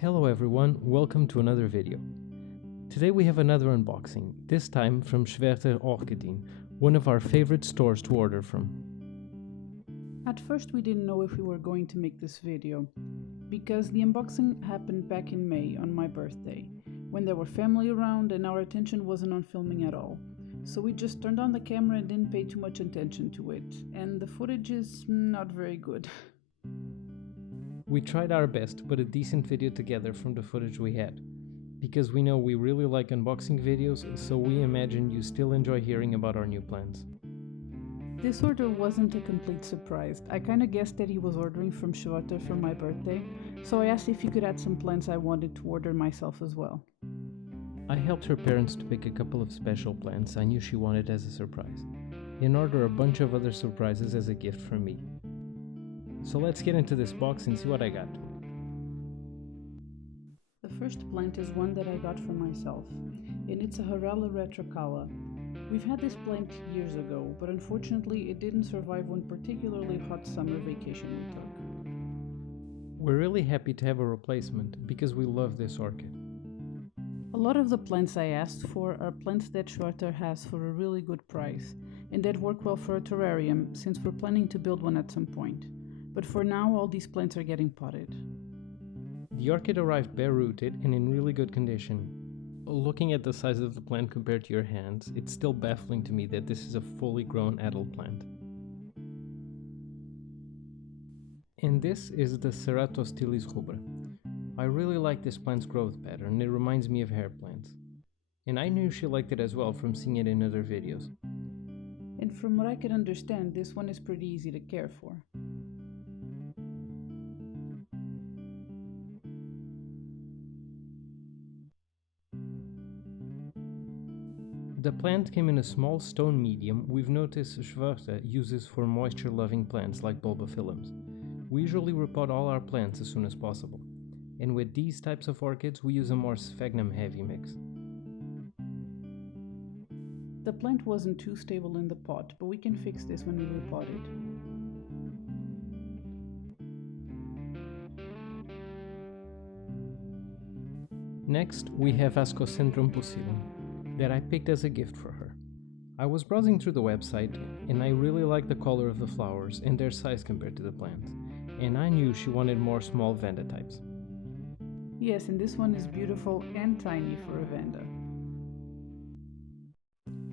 Hello everyone, welcome to another video. Today we have another unboxing, this time from Schwerter Orchideen, one of our favorite stores to order from. At first we didn't know if we were going to make this video, because the unboxing happened back in May on my birthday, when there were family around and our attention wasn't on filming at all. So we just turned on the camera and didn't pay too much attention to it, and the footage is not very good. We tried our best to put a decent video together from the footage we had, because we know we really like unboxing videos, so we imagine you still enjoy hearing about our new plants. This order wasn't a complete surprise. I kinda guessed that he was ordering from Schwerter for my birthday, so I asked if he could add some plants I wanted to order myself as well. I helped her parents to pick a couple of special plants I knew she wanted as a surprise, and order a bunch of other surprises as a gift from me. So let's get into this box and see what I got. The first plant is one that I got for myself, and it's a Haraella retrocalla. We've had this plant years ago, but unfortunately it didn't survive one particularly hot summer vacation we took. We're really happy to have a replacement because we love this orchid. A lot of the plants I asked for are plants that Schwerter has for a really good price, and that work well for a terrarium since we're planning to build one at some point. But for now, all these plants are getting potted. The orchid arrived bare-rooted and in really good condition. Looking at the size of the plant compared to your hands, it's still baffling to me that this is a fully grown adult plant. And this is the Ceratostylis rubra. I really like this plant's growth pattern, it reminds me of hair plants. And I knew she liked it as well from seeing it in other videos. And from what I can understand, this one is pretty easy to care for. The plant came in a small stone medium we've noticed Schwerter uses for moisture-loving plants like bulbophyllums. We usually repot all our plants as soon as possible, and with these types of orchids we use a more sphagnum-heavy mix. The plant wasn't too stable in the pot, but we can fix this when we repot it. Next, we have Ascocentrum pusillum, that I picked as a gift for her. I was browsing through the website and I really liked the color of the flowers and their size compared to the plants, and I knew she wanted more small vanda types. Yes, and this one is beautiful and tiny for a vanda.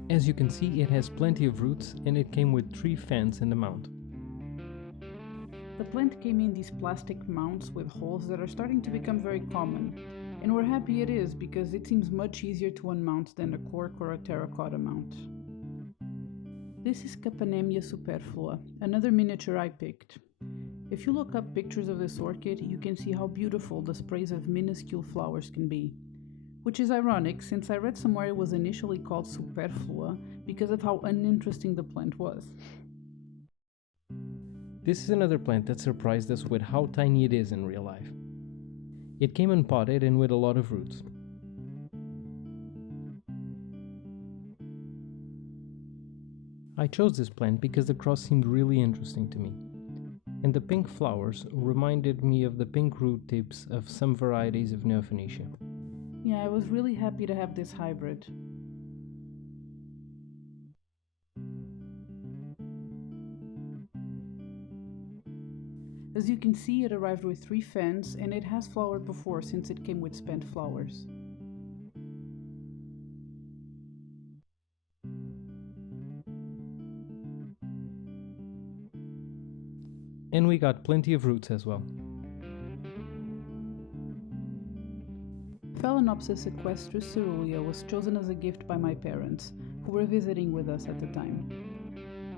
As you can see, it has plenty of roots and it came with 3 fans and a mount. The plant came in these plastic mounts with holes that are starting to become very common. And we're happy it is, because it seems much easier to unmount than a cork or a terracotta mount. This is Capanemia superflua, another miniature I picked. If you look up pictures of this orchid, you can see how beautiful the sprays of minuscule flowers can be. Which is ironic, since I read somewhere it was initially called superflua because of how uninteresting the plant was. This is another plant that surprised us with how tiny it is in real life. It came unpotted and with a lot of roots. I chose this plant because the cross seemed really interesting to me, and the pink flowers reminded me of the pink root tips of some varieties of Neostylis. Yeah, I was really happy to have this hybrid. As you can see, it arrived with 3 fans, and it has flowered before since it came with spent flowers. And we got plenty of roots as well. Phalaenopsis equestris coerulea was chosen as a gift by my parents, who were visiting with us at the time.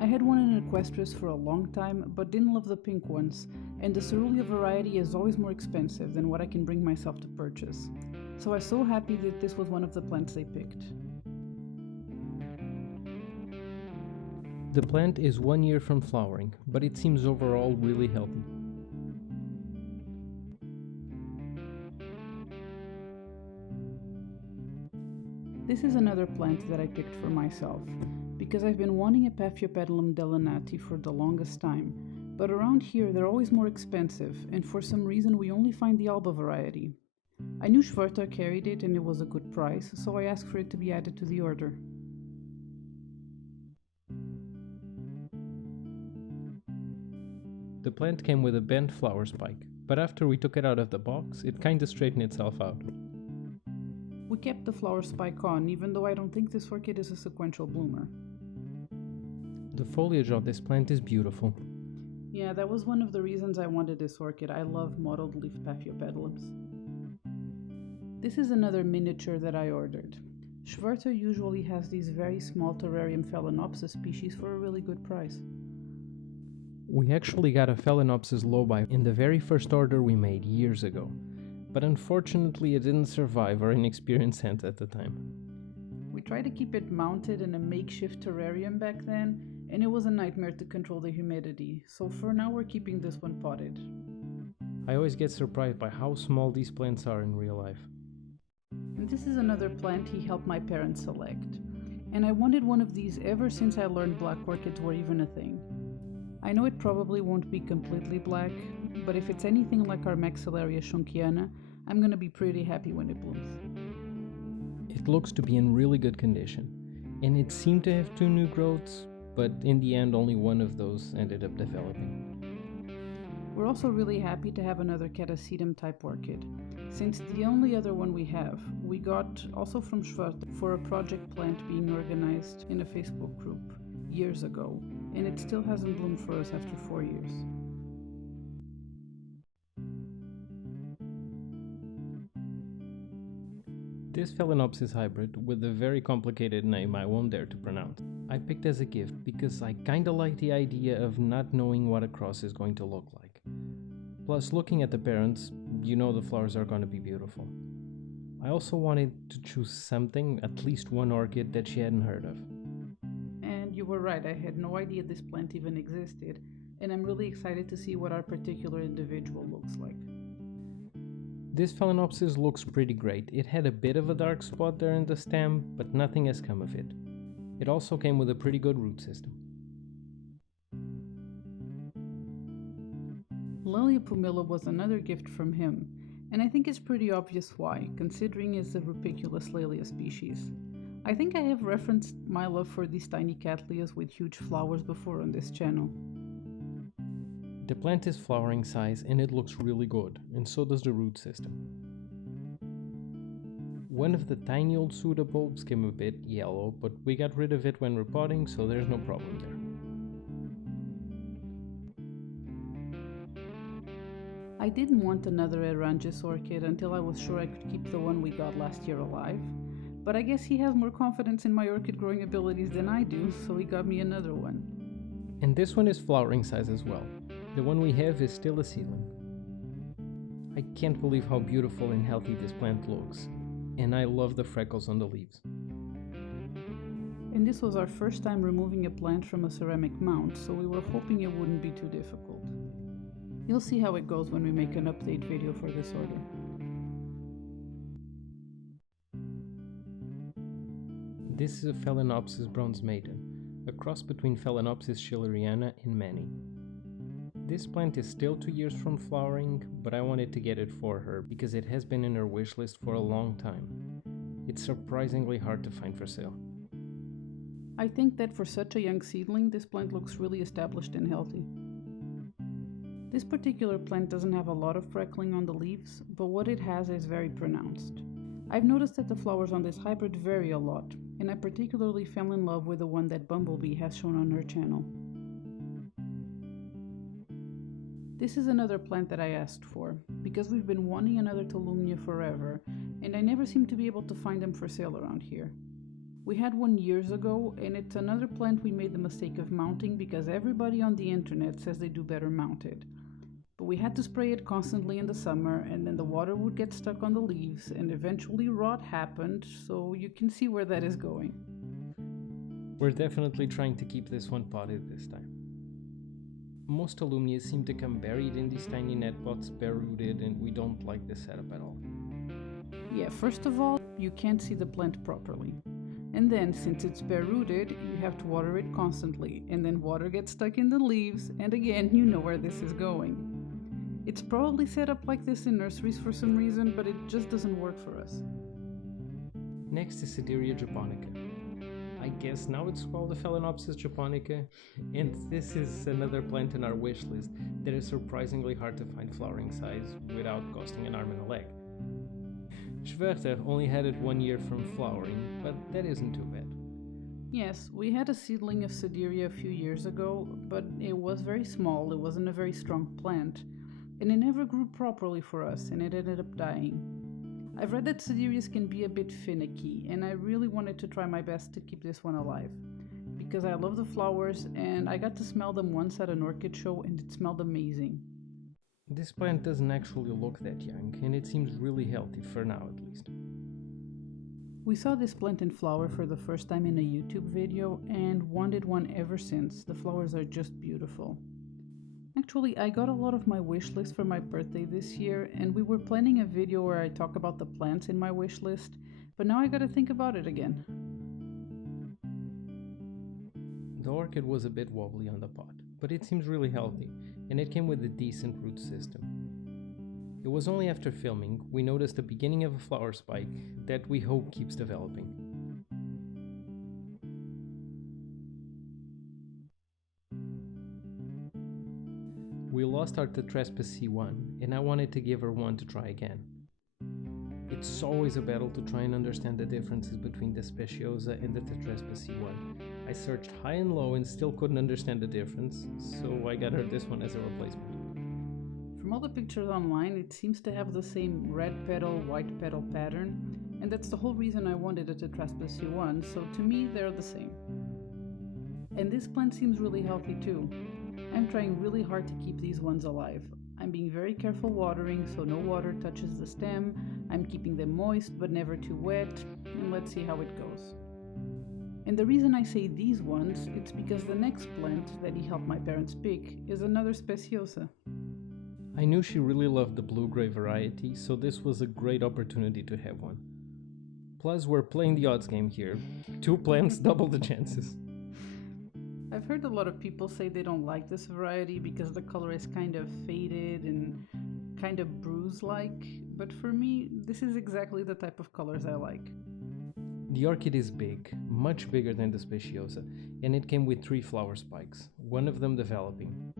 I had one in equestris for a long time, but didn't love the pink ones, and the coerulea variety is always more expensive than what I can bring myself to purchase. So I was so happy that this was one of the plants they picked. The plant is 1 year from flowering, but it seems overall really healthy. This is another plant that I picked for myself, because I've been wanting a Paphiopedilum delenatii for the longest time, but around here they're always more expensive, and for some reason we only find the alba variety. I knew Schwerter carried it and it was a good price, so I asked for it to be added to the order. The plant came with a bent flower spike, but after we took it out of the box, it kinda straightened itself out. We kept the flower spike on, even though I don't think this orchid is a sequential bloomer. The foliage of this plant is beautiful. Yeah, that was one of the reasons I wanted this orchid. I love mottled leaf Paphiopedilums. This is another miniature that I ordered. Schwerter usually has these very small terrarium Phalaenopsis species for a really good price. We actually got a Phalaenopsis lobbii in the very first order we made years ago, but unfortunately it didn't survive our inexperienced hands at the time. We tried to keep it mounted in a makeshift terrarium back then, and it was a nightmare to control the humidity, so for now we're keeping this one potted. I always get surprised by how small these plants are in real life. And this is another plant he helped my parents select. And I wanted one of these ever since I learned black orchids were even a thing. I know it probably won't be completely black, but if it's anything like our Maxillaria schunkiana, I'm gonna be pretty happy when it blooms. It looks to be in really good condition, and it seemed to have 2 new growths, but in the end only one of those ended up developing. We're also really happy to have another Catasetum type orchid, since the only other one we have, we got also from Schwerter for a project plant being organized in a Facebook group years ago, and it still hasn't bloomed for us after 4 years. This Phalaenopsis hybrid, with a very complicated name I won't dare to pronounce, I picked as a gift because I kinda like the idea of not knowing what a cross is going to look like. Plus, looking at the parents, you know the flowers are going to be beautiful. I also wanted to choose something, at least one orchid, that she hadn't heard of. And you were right, I had no idea this plant even existed, and I'm really excited to see what our particular individual looks like. This Phalaenopsis looks pretty great. It had a bit of a dark spot there in the stem, but nothing has come of it. It also came with a pretty good root system. Lilia pumila was another gift from him, and I think it's pretty obvious why, considering it's a Rupiculus laelia species. I think I have referenced my love for these tiny Cattleyas with huge flowers before on this channel. The plant is flowering size and it looks really good, and so does the root system. One of the tiny old pseudobulbs came a bit yellow, but we got rid of it when repotting, so there's no problem there. I didn't want another Erangis orchid until I was sure I could keep the one we got last year alive, but I guess he has more confidence in my orchid growing abilities than I do, so he got me another one. And this one is flowering size as well. The one we have is still a seedling. I can't believe how beautiful and healthy this plant looks, and I love the freckles on the leaves. And this was our first time removing a plant from a ceramic mount, so we were hoping it wouldn't be too difficult. You'll see how it goes when we make an update video for this order. This is a Phalaenopsis bronze maiden, a cross between Phalaenopsis schilleriana and Manny. This plant is still 2 years from flowering, but I wanted to get it for her because it has been in her wish list for a long time. It's surprisingly hard to find for sale. I think that for such a young seedling, this plant looks really established and healthy. This particular plant doesn't have a lot of freckling on the leaves, but what it has is very pronounced. I've noticed that the flowers on this hybrid vary a lot, and I particularly fell in love with the one that Bumblebee has shown on her channel. This is another plant that I asked for, because we've been wanting another Tolumnia forever, and I never seem to be able to find them for sale around here. We had one years ago, and it's another plant we made the mistake of mounting because everybody on the internet says they do better mounted. But we had to spray it constantly in the summer, and then the water would get stuck on the leaves, and eventually rot happened, so you can see where that is going. We're definitely trying to keep this one potted this time. Most Tolumnias seem to come buried in these tiny net pots, bare-rooted, and we don't like this setup at all. Yeah, first of all, you can't see the plant properly. And then, since it's bare-rooted, you have to water it constantly, and then water gets stuck in the leaves, and again, you know where this is going. It's probably set up like this in nurseries for some reason, but it just doesn't work for us. Next is Sederia japonica. I guess now it's called the Phalaenopsis japonica, and this is another plant in our wish list that is surprisingly hard to find flowering size without costing an arm and a leg. Schwerter only had it 1 year from flowering, but that isn't too bad. Yes, we had a seedling of Sederia a few years ago, but it was very small, it wasn't a very strong plant, and it never grew properly for us, and it ended up dying. I've read that Sederias can be a bit finicky, and I really wanted to try my best to keep this one alive, because I love the flowers, and I got to smell them once at an orchid show, and it smelled amazing. This plant doesn't actually look that young, and it seems really healthy, for now at least. We saw this plant in flower for the first time in a YouTube video, and wanted one ever since. The flowers are just beautiful. Actually, I got a lot of my wish list for my birthday this year, and we were planning a video where I talk about the plants in my wish list, but now I gotta think about it again. The orchid was a bit wobbly on the pot, but it seems really healthy, and it came with a decent root system. It was only after filming we noticed the beginning of a flower spike that we hope keeps developing. We lost our Ceratostylis one, and I wanted to give her one to try again. It's always a battle to try and understand the differences between the Speciosa and the Ceratostylis one. I searched high and low and still couldn't understand the difference, so I got her this one as a replacement. From all the pictures online, it seems to have the same red petal, white petal pattern, and that's the whole reason I wanted a Ceratostylis one, so to me they're the same. And this plant seems really healthy too. I'm trying really hard to keep these ones alive. I'm being very careful watering so no water touches the stem, I'm keeping them moist but never too wet, and let's see how it goes. And the reason I say these ones, it's because the next plant that he helped my parents pick is another Speciosa. I knew she really loved the blue-gray variety, so this was a great opportunity to have one. Plus, we're playing the odds game here. 2 plants, double the chances. I've heard a lot of people say they don't like this variety because the color is kind of faded and kind of bruise-like, but for me, this is exactly the type of colors I like. The orchid is big, much bigger than the Speciosa, and it came with 3 flower spikes, one of them developing.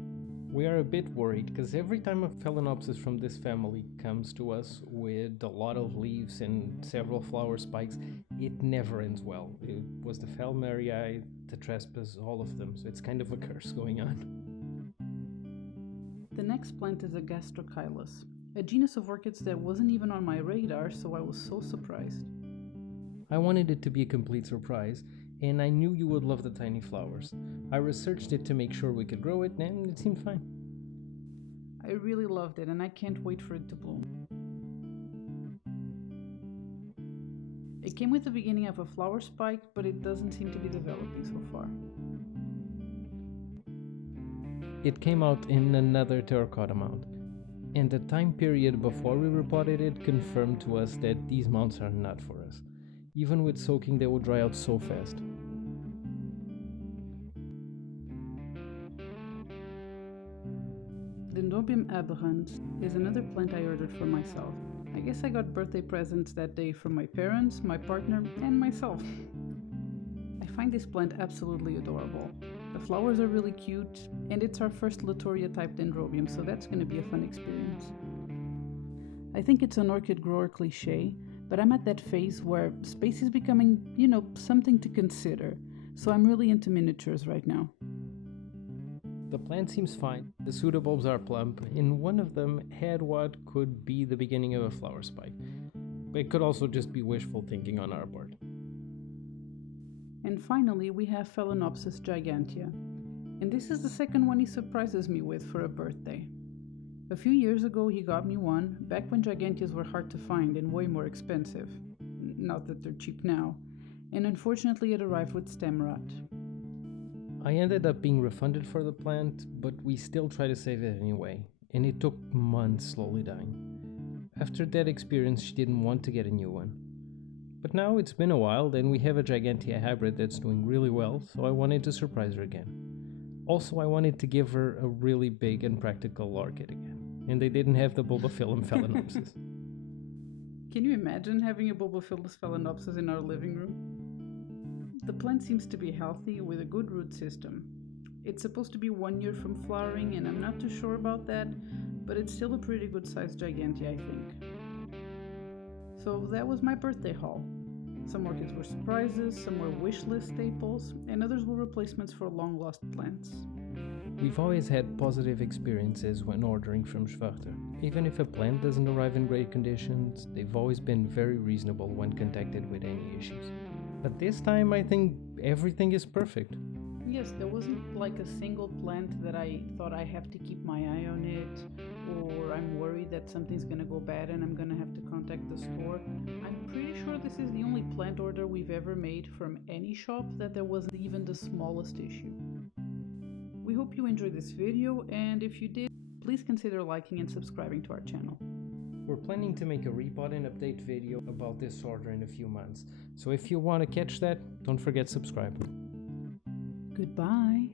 We are a bit worried because every time a Phalaenopsis from this family comes to us with a lot of leaves and several flower spikes, it never ends well. It was the Phalaenopsis, the trespass, all of them, so it's kind of a curse going on. The next plant is a Gastrochyllus, a genus of orchids that wasn't even on my radar, so I was so surprised. I wanted it to be a complete surprise, and I knew you would love the tiny flowers. I researched it to make sure we could grow it, and it seemed fine. I really loved it, and I can't wait for it to bloom. It came with the beginning of a flower spike, but it doesn't seem to be developing so far. It came out in another terracotta mound, and the time period before we repotted it confirmed to us that these mounds are not for us. Even with soaking, they will dry out so fast. Dendrobium aberrans is another plant I ordered for myself. I guess I got birthday presents that day from my parents, my partner, and myself. I find this plant absolutely adorable. The flowers are really cute, and it's our first Latoria type Dendrobium, so that's going to be a fun experience. I think it's an orchid grower cliche, but I'm at that phase where space is becoming, something to consider, so I'm really into miniatures right now. The plant seems fine, the pseudobulbs are plump, and one of them had what could be the beginning of a flower spike. But it could also just be wishful thinking on our part. And finally, we have Phalaenopsis gigantea, and this is the second one he surprises me with for a birthday. A few years ago he got me one, back when giganteas were hard to find and way more expensive. Not that they're cheap now. And unfortunately it arrived with stem rot. I ended up being refunded for the plant, but we still tried to save it anyway, and it took months slowly dying. After that experience, she didn't want to get a new one. But now it's been a while, and we have a gigantea hybrid that's doing really well, so I wanted to surprise her again. Also, I wanted to give her a really big and practical orchid again, and they didn't have the bulbophyllum Phalaenopsis. Can you imagine having a bulbophyllus Phalaenopsis in our living room? The plant seems to be healthy with a good root system. It's supposed to be 1 year from flowering, and I'm not too sure about that, but it's still a pretty good sized gigantea, I think. So that was my birthday haul. Some orchids were surprises, some were wish list staples, and others were replacements for long lost plants. We've always had positive experiences when ordering from Schwerter. Even if a plant doesn't arrive in great conditions, they've always been very reasonable when contacted with any issues. But this time I think everything is perfect. Yes, there wasn't like a single plant that I thought I have to keep my eye on it, or I'm worried that something's gonna go bad and I'm gonna have to contact the store. I'm pretty sure this is the only plant order we've ever made from any shop that there wasn't even the smallest issue. We hope you enjoyed this video, and if you did, please consider liking and subscribing to our channel. We're planning to make a repot and update video about this order in a few months, so if you want to catch that, don't forget to subscribe. Goodbye.